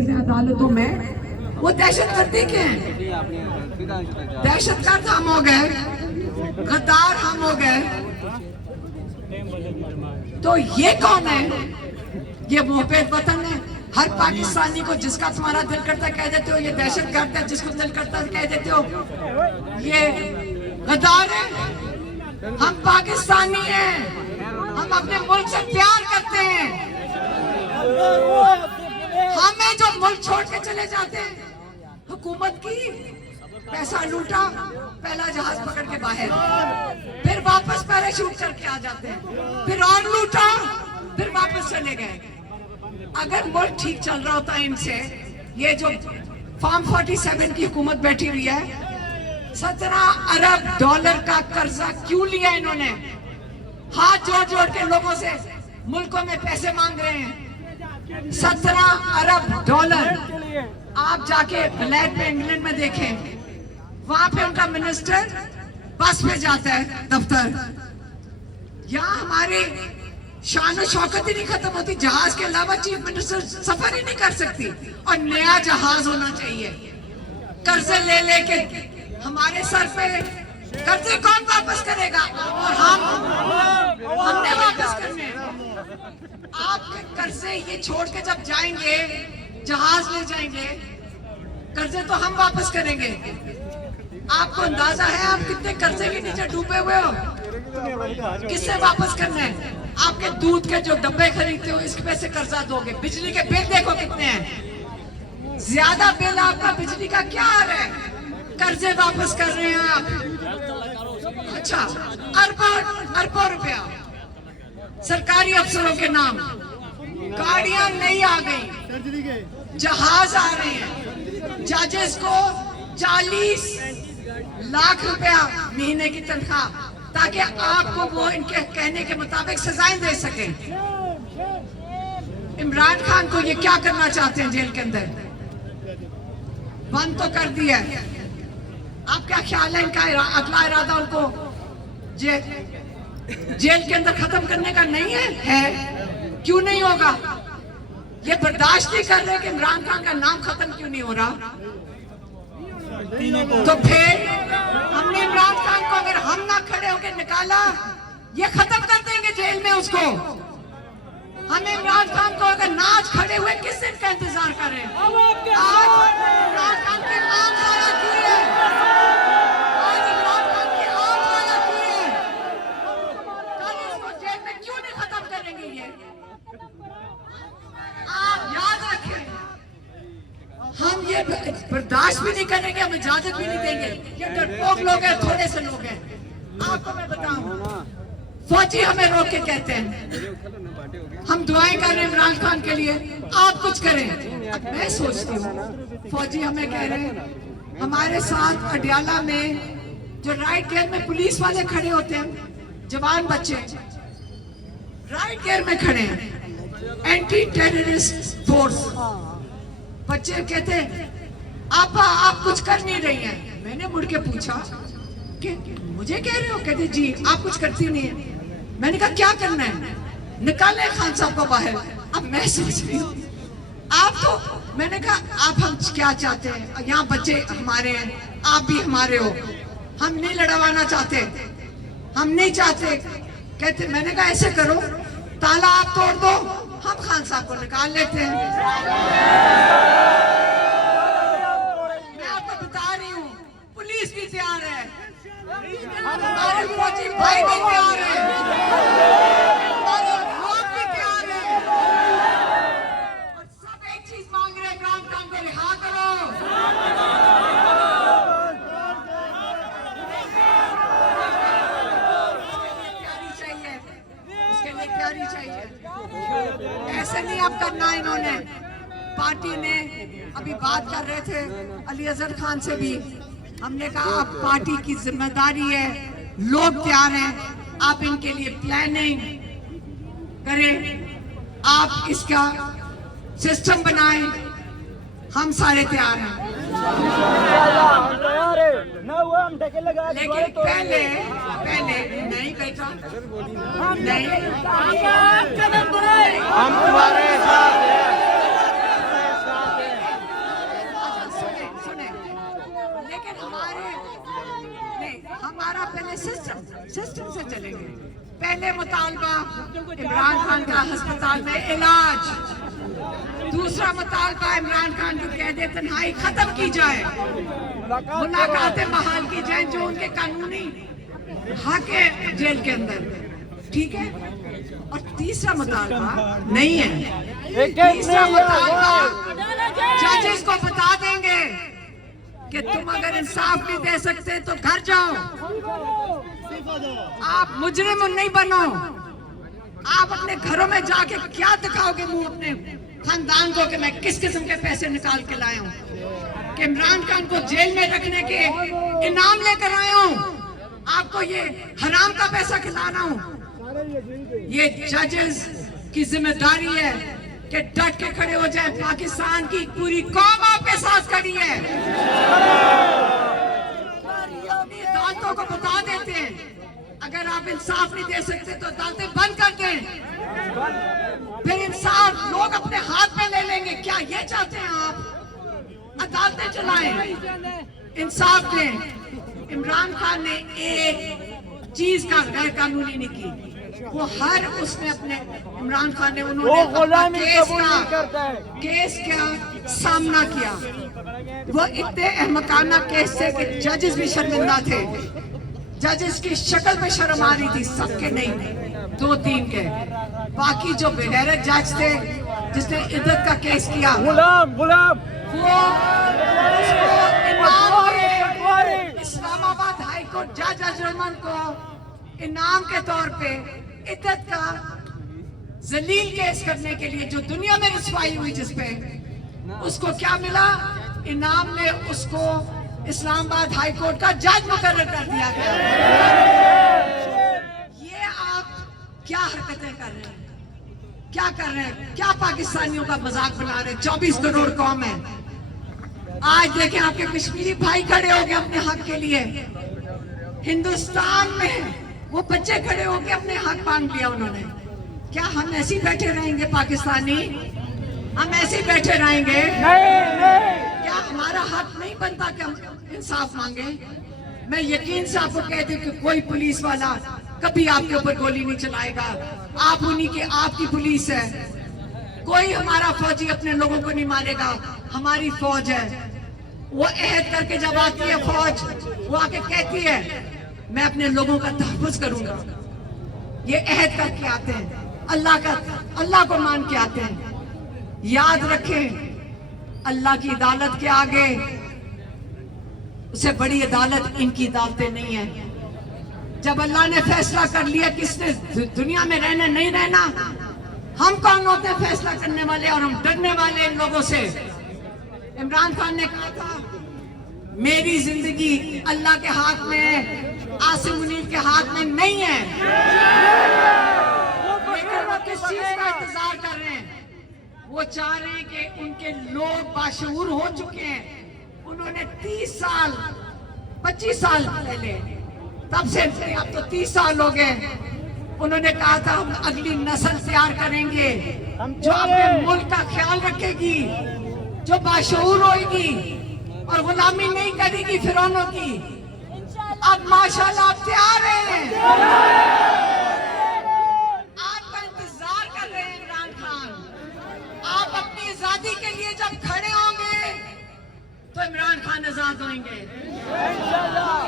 अदालतों में वो दहशतगर्दी के हैं। दहशतगर्द हम हो गए, गद्दार हम हो गए, तो ये कौन है? ये मोहब्बत वतन है। हर पाकिस्तानी को जिसका तुम्हारा दिल करता कह देते हो ये दहशतगर्द है, जिसको दिल करता कह देते हो ये गद्दार है। हम पाकिस्तानी हैं, हम अपने मुल्क से प्यार करते हैं। हमें जो मुल्क छोड़ के चले जाते हैं, हुकूमत की पैसा लूटा, पहला जहाज पकड़ के बाहर, फिर वापस पैराशूट करके आ जाते हैं, फिर और लूटा, फिर वापस चले गए। अगर मुल्क ठीक चल रहा होता इनसे, ये जो फॉर्म 47 की हुकूमत बैठी हुई है, 17 अरब डॉलर का कर्जा क्यों लिया इन्होंने? हाथ जोड़ जोड़ के लोगों से मुल्कों में पैसे मांग रहे हैं। 17 अरब डॉलर। आप जाके फ्लैट में इंग्लैंड में देखें, वहां पे उनका मिनिस्टर बस में जाता है दफ्तर। यहाँ हमारी शान और शौकत ही नहीं खत्म होती, जहाज के अलावा चीफ मिनिस्टर सफर ही नहीं कर सकती। और नया जहाज होना चाहिए। कर्जे ले लेके हमारे सर पे कर्जे कौन वापस करेगा? और हमने वापस करने। आपके कर्जे ये छोड़ के जब जाएंगे, जहाज ले जाएंगे, कर्जे तो हम वापस करेंगे। आपको अंदाजा है आप कितने कर्जे के नीचे डूबे हुए हो? किससे वापस करना है? आपके दूध के जो डब्बे खरीदते हो इसके पैसे कर्जा दोगे। बिजली के बिल देखो कितने हैं, ज्यादा बिल आपका बिजली का क्या हाल है? कर्जे वापस कर रहे हैं आप। अच्छा, अरबों रुपया सरकारी अफसरों के नाम, गाड़ियां नई आ गई, जहाज आ रहे हैं, जजेस को 40 लाख रुपया महीने की तनख्वाह, ताकि आपको वो इनके कहने के मुताबिक सजाएं दे सके। इमरान खान को ये क्या करना चाहते हैं जेल के अंदर? बंद तो कर दिया। आप क्या ख्याल है इनका अगला इरादा उनको जेल के अंदर खत्म करने का नहीं है? क्यों नहीं होगा? ये बर्दाश्त नहीं कर रहे कि इमरान खान का नाम खत्म क्यों नहीं हो रहा? तो फिर हमने इमरान खान को अगर हम ना खड़े होकर निकाला, ये खत्म कर देंगे जेल में उसको। हमें इमरान खान को अगर ना आज खड़े हुए किस दिन का इंतजार कर रहे हैं? आज इमरान खान की आंख ज़ाया की है, आज इमरान खान की आंख ज़ाया की है। कल इसको जेल में क्यों नहीं खत्म करेंगे? ये आप याद रखें, हम ये बर्दाश्त भी नहीं करेंगे, हम इजाजत भी नहीं देंगे। ये डरपोक लोग हैं, थोड़े से लोग हैं। आपको मैं बताऊं, फौजी हमें रोक के कहते हैं हम दुआएं कर रहे हैं इमरान खान के लिए, आप कुछ करें। अब मैं सोचती हूँ फौजी हमें कह रहे हैं, हमारे साथ अडियाला में जो राइट गेयर में पुलिस वाले खड़े होते हैं, जवान बच्चे राइट गेयर में खड़े हैं, एंटी टेररिस्ट फोर्स। बच्चे कहते आप कुछ कर नहीं रही हैं। मैंने मुड़ के पूछा कि मुझे कह रहे हो? कहते जी आप कुछ करती नहीं है। मैंने कहा क्या करना है? निकाले खान साहब को बाहर। अब मैं सोच रही हूँ आप तो, मैंने कहा आप हम क्या चाहते हैं? यहाँ बच्चे हमारे हैं, आप भी हमारे हो, हम नहीं लड़वाना चाहते, हम नहीं चाहते। कहते, मैंने कहा ऐसे करो, ताला आप तोड़ दो, हम खान साहब को निकाल लेते हैं। मैं आपको बता रही हूँ, पुलिस भी तैयार है, हमारे फौजी भाई भी तैयार है, हमारे लोग भी तैयार है, और सब एक चीज मांग रहे हैं, इमरान खान को रिहा करो। तैयारी चाहिए, उसके लिए तैयारी चाहिए। ऐसे नहीं अब करना। इन्होंने पार्टी ने अभी बात कर रहे थे अली अजहर खान से भी, हमने कहा अब पार्टी की जिम्मेदारी है, लोग तैयार हैं, आप इनके लिए प्लानिंग करें, आप इसका सिस्टम बनाएं, हम सारे तैयार हैं। लेकिन पहले नहीं बेटा, नहीं, हम तुम्हारे साथ हैं। सिस्टम से चलेंगे। पहले मुतालबा इमरान खान का अस्पताल में इलाज, दूसरा मुतालबा इमरान खान की कैद तन्हाई खत्म की जाए, मुलाकातें बहाल की जाए जो उनके कानूनी हक है जेल के अंदर, ठीक है। और तीसरा मुतालबा नहीं है, तीसरा मुतालबा जजेस को बता देंगे कि तुम अगर इंसाफ नहीं दे सकते तो घर जाओ, आप मुजरिम नहीं बनो। आप अपने घरों में जाके क्या दिखाओगे मुंह अपने खानदान को कि मैं किस किस्म के पैसे निकाल के लाया हूं, कि इमरान खान को जेल में रखने के इनाम लेकर आया हूं, आपको ये हराम का पैसा खिलाना हूं। ये जजेस की जिम्मेदारी है कि डट के खड़े हो जाए। पाकिस्तान की पूरी कौम आपके साथ खड़ी है। अदालतों को बता देते हैं अगर आप इंसाफ नहीं दे सकते तो अदालतें बंद कर दें, फिर इंसाफ लोग अपने हाथ में ले लेंगे। क्या ये चाहते हैं आप? अदालतें चलाएं, इंसाफ दें। इमरान खान ने एक चीज का गैर कानूनी नहीं की, वो हर उसने अपने इमरान खान ने उन्होंने केस का सामना किया। वो इतने अहमकाना केस थे कि जजेस भी शर्मिंदा थे, जजेस की शक्ल पे शर्म आ रही थी, सबके नहीं, 2-3 के। बाकी जो बेगैरत जज थे जिसने इद्दत का केस किया, गुलाम वो इस्लामाबाद हाई कोर्ट जज अजरमन को इनाम के तौर पे इद्दत का जलील केस करने के लिए जो दुनिया में रसवाई हुई जिसपे, उसको क्या मिला? इनाम में उसको इस्लामाबाद हाई कोर्ट का जज मुकर्रर कर दिया गया। ये आप क्या हरकतें कर रहे हैं, क्या कर रहे हैं? क्या पाकिस्तानियों का मजाक बना रहे हैं? 24 करोड़ कौम है। आज देखें आपके कश्मीरी भाई खड़े हो गए अपने हक के लिए। हिंदुस्तान में वो बच्चे खड़े हो गए अपने हक मांग लिया उन्होंने। क्या हम ऐसे ही बैठे रहेंगे पाकिस्तानी? हम ऐसे ही बैठे रहेंगे? क्या हमारा हक नहीं बनता कि हम इंसाफ मांगे? मैं यकीन से आपको कहती हूँ कि कोई पुलिस वाला कभी आपके ऊपर गोली नहीं चलाएगा। आप उन्हीं के, आपकी पुलिस है। कोई हमारा फौजी अपने लोगों को नहीं मारेगा। हमारी फौज है, वो अहद करके जब आती है फौज, वो आके कहती है मैं अपने लोगों का तहफ़्फ़ुज़ करूंगा। ये अहद करके आते हैं, अल्लाह को मान के आते हैं। याद रखें, अल्लाह की अदालत के आगे उससे बड़ी अदालत इनकी अदालतें नहीं है। जब अल्लाह ने फैसला कर लिया किसने दुनिया में रहना नहीं रहना, हम कौन होते हैं फैसला करने वाले? और हम डरने वाले इन लोगों से। इमरान खान ने कहा था मेरी जिंदगी अल्लाह के हाथ में है, आसिम मुनीर के हाथ में नहीं है। लेकिन वो किस चीज का इंतजार कर रहे हैं? वो चाह रहे हैं कि उनके लोग बाशऊर हो चुके हैं। उन्होंने 30 साल 25 साल पहले, तब से अब तो 30 साल हो गए, उन्होंने कहा था हम अगली नस्ल तैयार करेंगे जो अपने मुल्क का ख्याल रखेगी, जो बाशऊर होगी और गुलामी नहीं करेगी फिरौनों की। अब माशाल्लाह आप तैयार हैं, आपका इंतजार कर रहे हैं इमरान खान। आप अपनी आजादी के लिए जब खड़े होंगे तो इमरान खान आजाद होंगे।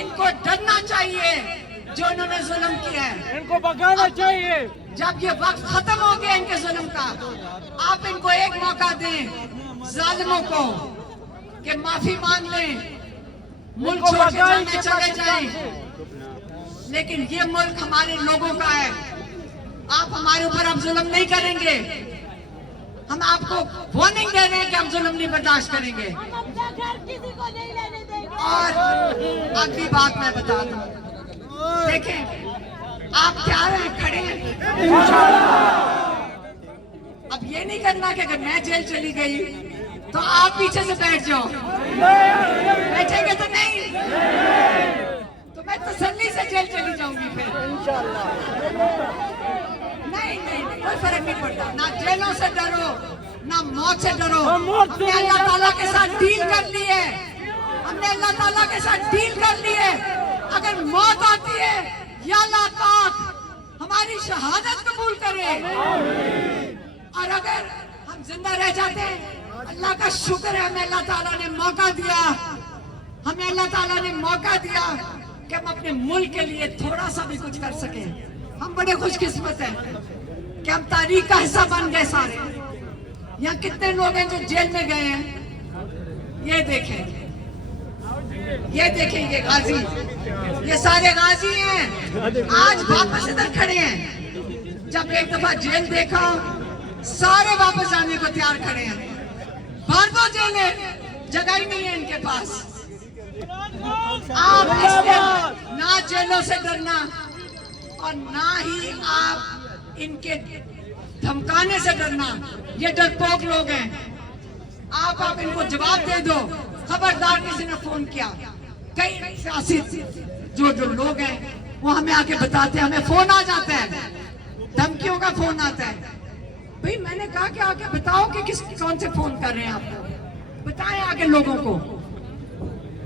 इनको डरना चाहिए जो इन्होंने जुल्म किया है, इनको भगाना चाहिए। जब ये वक्त खत्म हो गया इनके जुल्म का, आप इनको एक मौका दें जालिमों को कि माफी मांग लें, मुल्क छोड़ के जाने चले जाएं। लेकिन ये मुल्क हमारे लोगों का है। आप हमारे ऊपर अब जुल्म नहीं करेंगे। हम आपको वार्निंग दे रहे हैं कि हम जुल्म नहीं बर्दाश्त करेंगे। और अगली बात मैं बता दूं, देखें आप तैयार हैं, खड़े हैं। अब ये नहीं करना कि अगर मैं जेल चली गई तो आप पीछे से बैठ जाओ। बैठेंगे तो नहीं, तो मैं तसल्ली से जेल चली जाऊंगी फिर। नहीं नहीं, कोई फर्क नहीं पड़ता। ना जेलों से डरो, ना मौत से डरो। हमने अल्लाह ताला के साथ डील कर ली है। हमने अल्लाह ताला के साथ डील कर ली है। अगर मौत आती है या अल्लाह पाक हमारी शहादत कबूल करे। और अगर हम जिंदा रह जाते हैं, अल्लाह का शुक्र है हमें अल्लाह ताला ने मौका दिया, हमें अल्लाह ताला ने मौका दिया कि हम अपने मुल्क के लिए थोड़ा सा भी कुछ कर सके। हम बड़े खुशकिस्मत हैं कि हम तारीख का हिस्सा बन गए सारे। यहाँ कितने लोग हैं जो जेल में गए हैं, ये देखें, ये देखें, ये गाजी, ये सारे गाजी हैं, आज वापस इधर खड़े हैं। जब एक दफा जेल देखा, सारे वापस आने को तैयार खड़े हैं। बार-बार जेल है, जगह ही नहीं है इनके पास। आप इसलिए ना जेलों से डरना और ना ही आप इनके धमकाने से डरना। ये डरपोक लोग हैं, आप इनको जवाब दे दो। खबरदार किसी ने फोन किया, कई सियासी जो लोग हैं वो हमें आके बताते हैं, हमें फोन आ जाता है, धमकियों का फोन आता है। भाई मैंने कहा कि आके बताओ कि कौन से फोन कर रहे हैं आपको, बताएं आके लोगों को,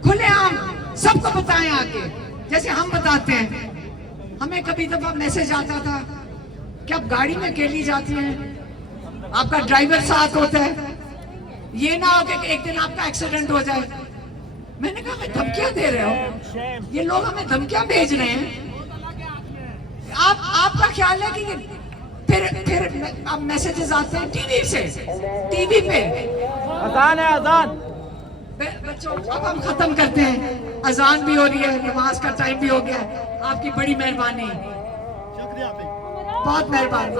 खुलेआम सबको बताएं आके, जैसे हम बताते हैं। हमें कभी दफा मैसेज आता था कि आप गाड़ी में अकेली जाती हैं, आपका ड्राइवर साथ होता है, ये ना हो कि एक दिन आपका एक्सीडेंट हो जाए। मैंने कहा हमें धमकियां दे रहे हो, ये लोग हमें धमकियां भेज रहे हैं। आपका ख्याल है कि फिर अब मैसेजेस आते हैं टीवी से, टीवी पे अजान है, अजान। बच्चों अब हम खत्म करते हैं, अजान भी हो रही है, नमाज का टाइम भी हो गया। आपकी बड़ी मेहरबानी, बहुत मेहरबानी।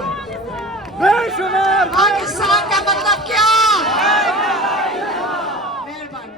पाकिस्तान का मतलब क्या? मेहरबानी।